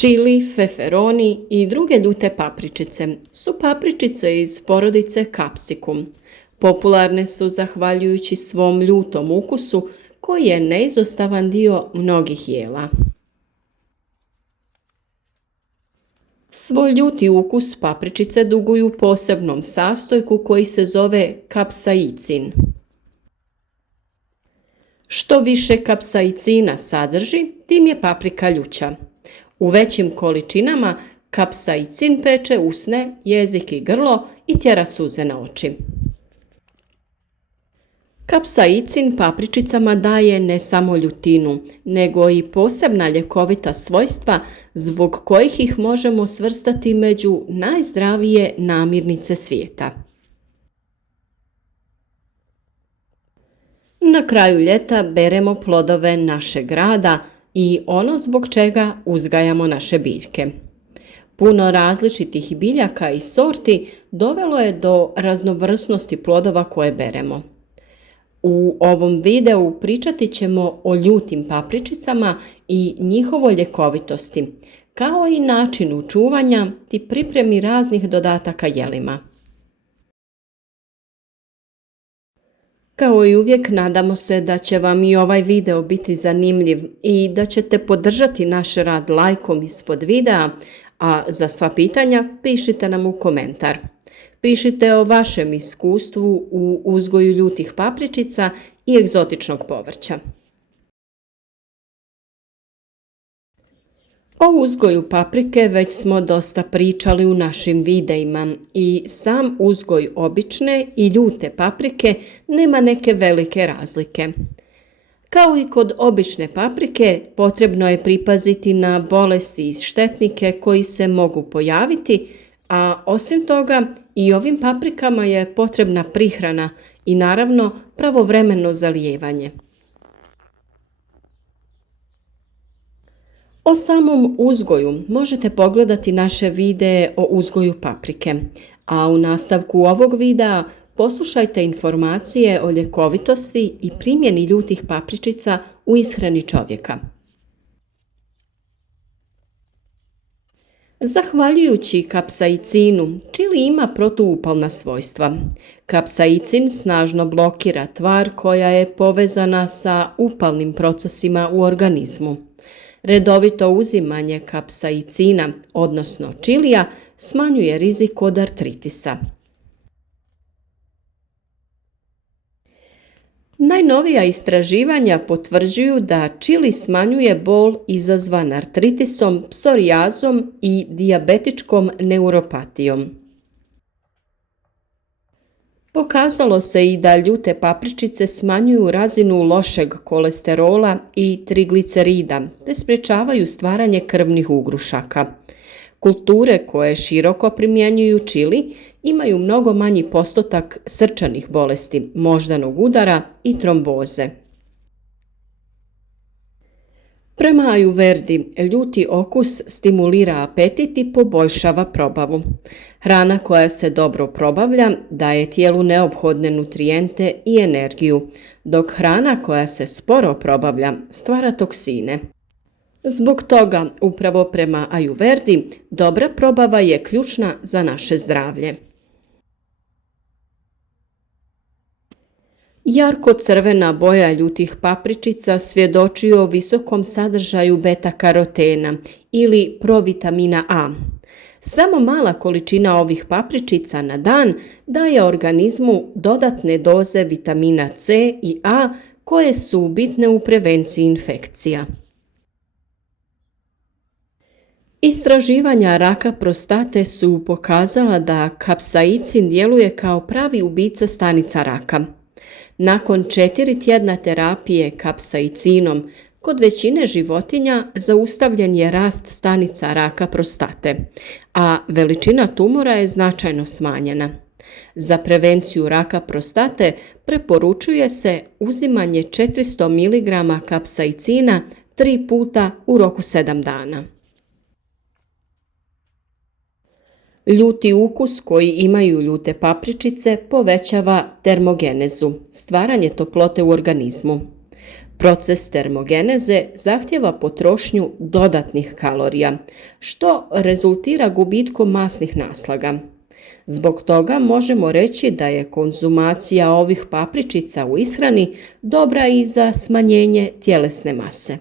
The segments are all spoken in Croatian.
Čili, feferoni i druge ljute papričice su papričice iz porodice Capsicum. Popularne su zahvaljujući svom ljutom ukusu koji je neizostavan dio mnogih jela. Svoj ljuti ukus papričice duguju posebnom sastojku koji se zove kapsaicin. Što više kapsaicina sadrži, tim je paprika ljuća. U većim količinama kapsaicin peče usne, jezik i grlo i tjera suze na oči. Kapsaicin papričicama daje ne samo ljutinu, nego i posebna ljekovita svojstva zbog kojih ih možemo svrstati među najzdravije namirnice svijeta. Na kraju ljeta beremo plodove našeg rada i ono zbog čega uzgajamo naše biljke. Puno različitih biljaka i sorti dovelo je do raznovrsnosti plodova koje beremo. U ovom videu pričati ćemo o ljutim papričicama i njihovoj ljekovitosti, kao i načinu čuvanja te pripremi raznih dodataka jelima. Kao i uvijek, nadamo se da će vam i ovaj video biti zanimljiv i da ćete podržati naš rad lajkom ispod videa, a za sva pitanja pišite nam u komentar. Pišite o vašem iskustvu u uzgoju ljutih papričica i egzotičnog povrća. O uzgoju paprike već smo dosta pričali u našim videima i sam uzgoj obične i ljute paprike nema neke velike razlike. Kao i kod obične paprike, potrebno je pripaziti na bolesti i štetnike koji se mogu pojaviti, a osim toga i ovim paprikama je potrebna prihrana i naravno pravovremeno zalijevanje. O samom uzgoju možete pogledati naše videe o uzgoju paprike, a u nastavku ovog videa poslušajte informacije o ljekovitosti i primjeni ljutih papričica u ishrani čovjeka. Zahvaljujući kapsaicinu, čili ima protuupalna svojstva. Kapsaicin snažno blokira tvar koja je povezana sa upalnim procesima u organizmu. Redovito uzimanje kapsaicina, odnosno čilija, smanjuje rizik od artritisa. Najnovija istraživanja potvrđuju da čili smanjuje bol izazvan artritisom, psorijazom i dijabetičkom neuropatijom. Pokazalo se i da ljute papričice smanjuju razinu lošeg kolesterola i triglicerida, te sprječavaju stvaranje krvnih ugrušaka. Kulture koje široko primjenjuju čili imaju mnogo manji postotak srčanih bolesti, moždanog udara i tromboze. Prema Ayurvedi, ljuti okus stimulira apetit i poboljšava probavu. Hrana koja se dobro probavlja daje tijelu neophodne nutrijente i energiju, dok hrana koja se sporo probavlja stvara toksine. Zbog toga, upravo prema Ayurvedi, dobra probava je ključna za naše zdravlje. Jarko-crvena boja ljutih papričica svjedoči o visokom sadržaju beta-karotena ili provitamina A. Samo mala količina ovih papričica na dan daje organizmu dodatne doze vitamina C i A koje su bitne u prevenciji infekcija. Istraživanja raka prostate su pokazala da kapsaicin djeluje kao pravi ubica stanica raka. Nakon 4 tjedna terapije kapsaicinom, kod većine životinja zaustavljen je rast stanica raka prostate, a veličina tumora je značajno smanjena. Za prevenciju raka prostate preporučuje se uzimanje 400 mg kapsaicina 3 puta u roku 7 dana. Ljuti ukus koji imaju ljute papričice povećava termogenezu, stvaranje toplote u organizmu. Proces termogeneze zahtjeva potrošnju dodatnih kalorija, što rezultira gubitkom masnih naslaga. Zbog toga možemo reći da je konzumacija ovih papričica u ishrani dobra i za smanjenje tjelesne mase.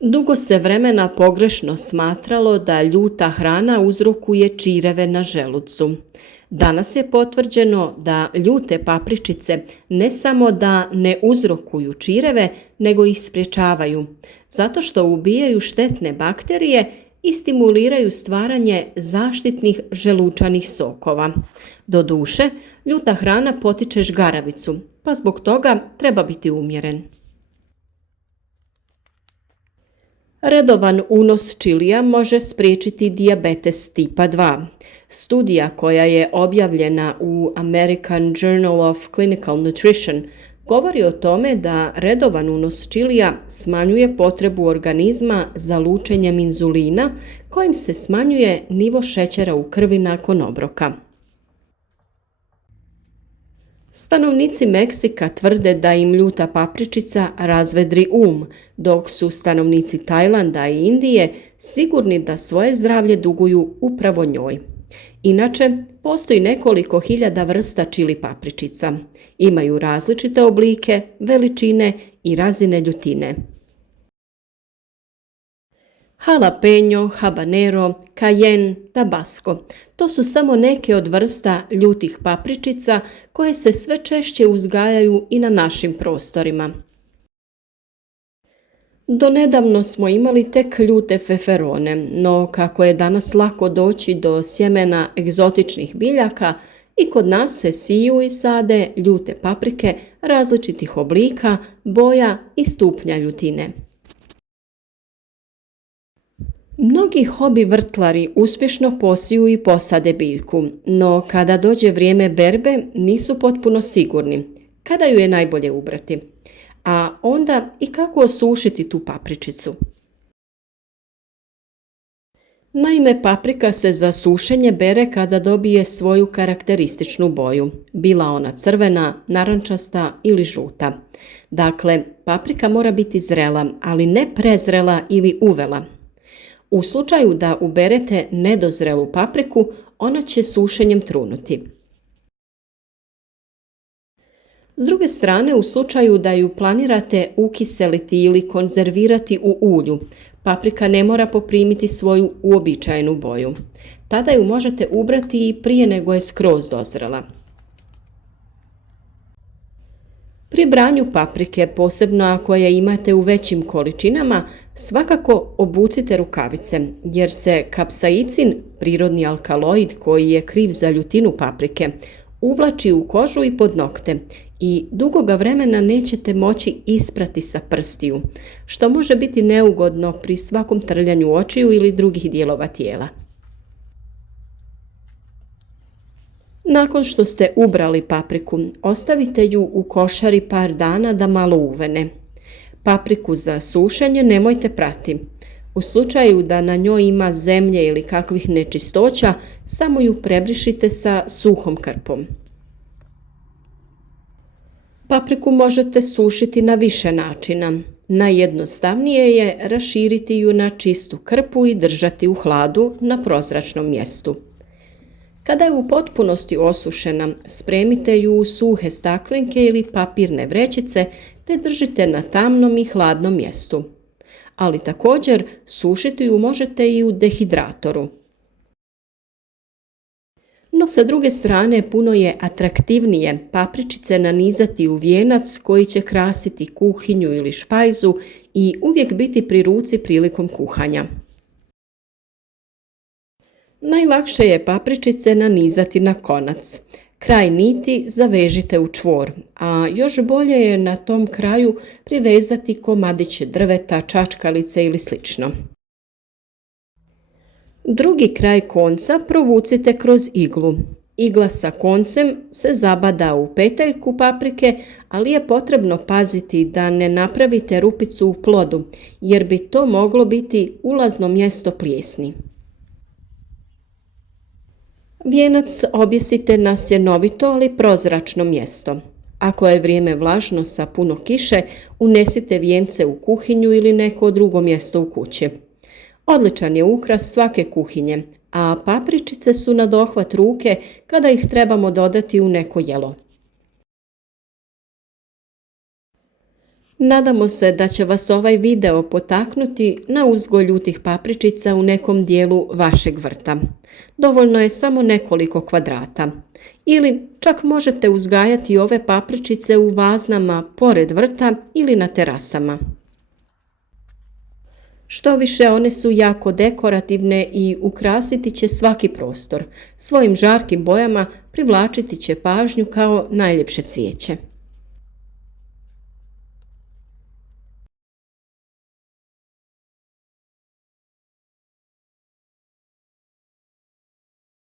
Dugo se vremena pogrešno smatralo da ljuta hrana uzrokuje čireve na želucu. Danas je potvrđeno da ljute papričice ne samo da ne uzrokuju čireve, nego ih sprječavaju, zato što ubijaju štetne bakterije i stimuliraju stvaranje zaštitnih želučanih sokova. Doduše, ljuta hrana potiče žgaravicu, pa zbog toga treba biti umjeren. Redovan unos čilija može spriječiti dijabetes tipa 2. Studija koja je objavljena u American Journal of Clinical Nutrition govori o tome da redovan unos čilija smanjuje potrebu organizma za lučenjem inzulina, kojim se smanjuje nivo šećera u krvi nakon obroka. Stanovnici Meksika tvrde da im ljuta papričica razvedri dok su stanovnici Tajlanda i Indije sigurni da svoje zdravlje duguju upravo njoj. Inače, postoji nekoliko hiljada vrsta čili papričica. Imaju različite oblike, veličine i razine ljutine. Jalapeno, habanero, cayenne, tabasco. To su samo neke od vrsta ljutih papričica koje se sve češće uzgajaju i na našim prostorima. Donedavno smo imali tek ljute feferone, no kako je danas lako doći do sjemena egzotičnih biljaka, i kod nas se siju i sade ljute paprike različitih oblika, boja i stupnja ljutine. Mnogi hobi vrtlari uspješno posiju i posade biljku, no kada dođe vrijeme berbe nisu potpuno sigurni kada ju je najbolje ubrati. A onda i kako osušiti tu papričicu? Naime, paprika se za sušenje bere kada dobije svoju karakterističnu boju, bila ona crvena, narančasta ili žuta. Dakle, paprika mora biti zrela, ali ne prezrela ili uvela. U slučaju da uberete nedozrelu papriku, ona će sušenjem trunuti. S druge strane, u slučaju da ju planirate ukiseliti ili konzervirati u ulju, paprika ne mora poprimiti svoju uobičajenu boju. Tada ju možete ubrati i prije nego je skroz dozrela. Pri branju paprike, posebno ako je imate u većim količinama, svakako obucite rukavice, jer se kapsaicin, prirodni alkaloid koji je kriv za ljutinu paprike, uvlači u kožu i pod nokte i dugoga vremena nećete moći isprati sa prstiju, što može biti neugodno pri svakom trljanju očiju ili drugih dijelova tijela. Nakon što ste ubrali papriku, ostavite ju u košari par dana da malo uvene. Papriku za sušenje nemojte prati. U slučaju da na njoj ima zemlje ili kakvih nečistoća, samo ju prebrišite sa suhom krpom. Papriku možete sušiti na više načina. Najjednostavnije je raširiti ju na čistu krpu i držati u hladu na prozračnom mjestu. Kada je u potpunosti osušena, spremite ju u suhe staklenke ili papirne vrećice te držite na tamnom i hladnom mjestu. Ali također sušiti ju možete i u dehidratoru. No sa druge strane puno je atraktivnije papričice nanizati u vijenac koji će krasiti kuhinju ili špajzu i uvijek biti pri ruci prilikom kuhanja. Najlakše je papričice nanizati na konac. Kraj niti zavežite u čvor, a još bolje je na tom kraju privezati komadiće drveta, čačkalice ili slično. Drugi kraj konca provucite kroz iglu. Igla sa koncem se zabada u petaljku paprike, ali je potrebno paziti da ne napravite rupicu u plodu, jer bi to moglo biti ulazno mjesto plijesni. Vijenac objesite na sjenovito ali prozračno mjesto. Ako je vrijeme vlažno sa puno kiše, unesite vijence u kuhinju ili neko drugo mjesto u kući. Odličan je ukras svake kuhinje, a papričice su na dohvat ruke kada ih trebamo dodati u neko jelo. Nadamo se da će vas ovaj video potaknuti na uzgoj ljutih papričica u nekom dijelu vašeg vrta. Dovoljno je samo nekoliko kvadrata. Ili čak možete uzgajati ove papričice u vaznama pored vrta ili na terasama. Što više, one su jako dekorativne i ukrasiti će svaki prostor. Svojim žarkim bojama privlačiti će pažnju kao najljepše cvijeće.